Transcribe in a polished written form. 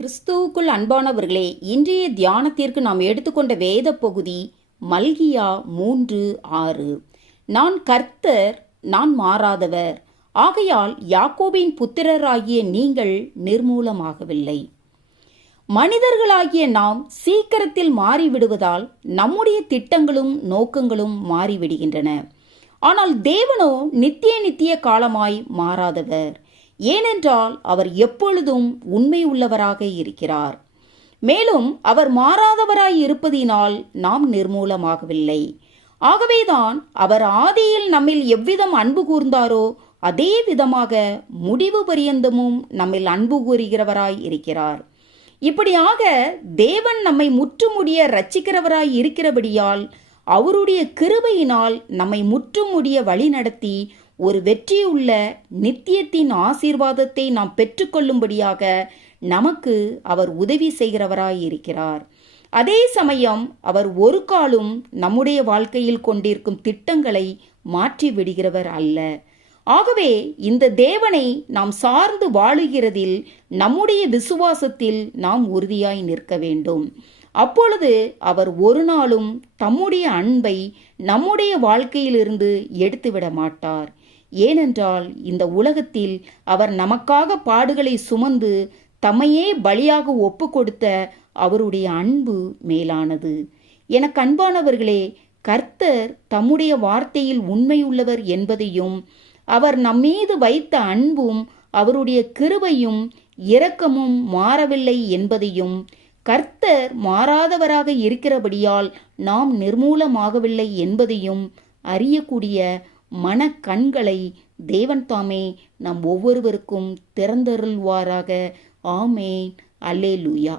கிறிஸ்துவுக்குள் அன்பானவர்களே, இன்றைய தியானத்திற்கு நாம் எடுத்துக்கொண்ட வேத பகுதி மல்கியா 3:6. நான் கர்த்தர், நான் மாறாதவர், ஆகையால் யாக்கோபின் புத்திரராகிய நீங்கள் நிர்மூலமாகவில்லை. மனிதர்களாகிய நாம் சீக்கிரத்தில் மாறிவிடுவதால் நம்முடைய திட்டங்களும் நோக்கங்களும் மாறிவிடுகின்றன. ஆனால் தேவனோ நித்திய காலமாய் மாறாதவர். ஏனென்றால் அவர் எப்பொழுதும் உண்மை உள்ளவராக இருக்கிறார். மேலும் அவர் மாறாதவராய் இருப்பதினால் நாம் நிர்மூலமாகவில்லை. ஆகவேதான் அவர் ஆதியில் நம்மில் எவ்விதம் அன்பு கூர்ந்தாரோ அதே விதமாக முடிவு பரியந்தமும் நம்மில் அன்பு கூறுகிறவராய் இருக்கிறார். இப்படியாக தேவன் நம்மை முற்றுமுடிய இரட்சிக்கிறவராய் இருக்கிறபடியால் அவருடைய கிருபையினால் நம்மை முற்றுமுடிய வழி நடத்தி ஒரு வெற்றியுள்ள நித்தியத்தின் ஆசீர்வாதத்தை நாம் பெற்றுக்கொள்ளும்படியாக நமக்கு அவர் உதவி செய்கிறவராய் இருக்கிறார். அதே சமயம் அவர் ஒரு காலும் நம்முடைய வாழ்க்கையில் கொண்டிருக்கும் திட்டங்களை மாற்றி விடுகிறவர் அல்ல. ஆகவே இந்த தேவனை நாம் சார்ந்து வாழுகிறதில் நம்முடைய விசுவாசத்தில் நாம் உறுதியாய் நிற்க வேண்டும். அப்பொழுது அவர் ஒரு நாளும் தம்முடைய அன்பை நம்முடைய வாழ்க்கையிலிருந்து எடுத்துவிட மாட்டார். ஏனென்றால் இந்த உலகத்தில் அவர் நமக்காக பாடுகளை சுமந்து தம்மையே பலியாக ஒப்பு கொடுத்த அவருடைய அன்பு மேலானது. எனக்கு அன்பானவர்களே, கர்த்தர் தம்முடைய வார்த்தையில் உண்மையுள்ளவர் என்பதையும் அவர் நம்மீது வைத்த அன்பும் அவருடைய கிருபையும் இரக்கமும் மாறவில்லை என்பதையும், கர்த்தர் மாறாதவராக இருக்கிறபடியால் நாம் நிர்மூலமாகவில்லை என்பதையும் அறியக்கூடிய மனக்கண்களை தேவன் தாமே நம் ஒவ்வொருவருக்கும் திறந்தருள்வாராக. ஆமேன். அல்லேலூயா.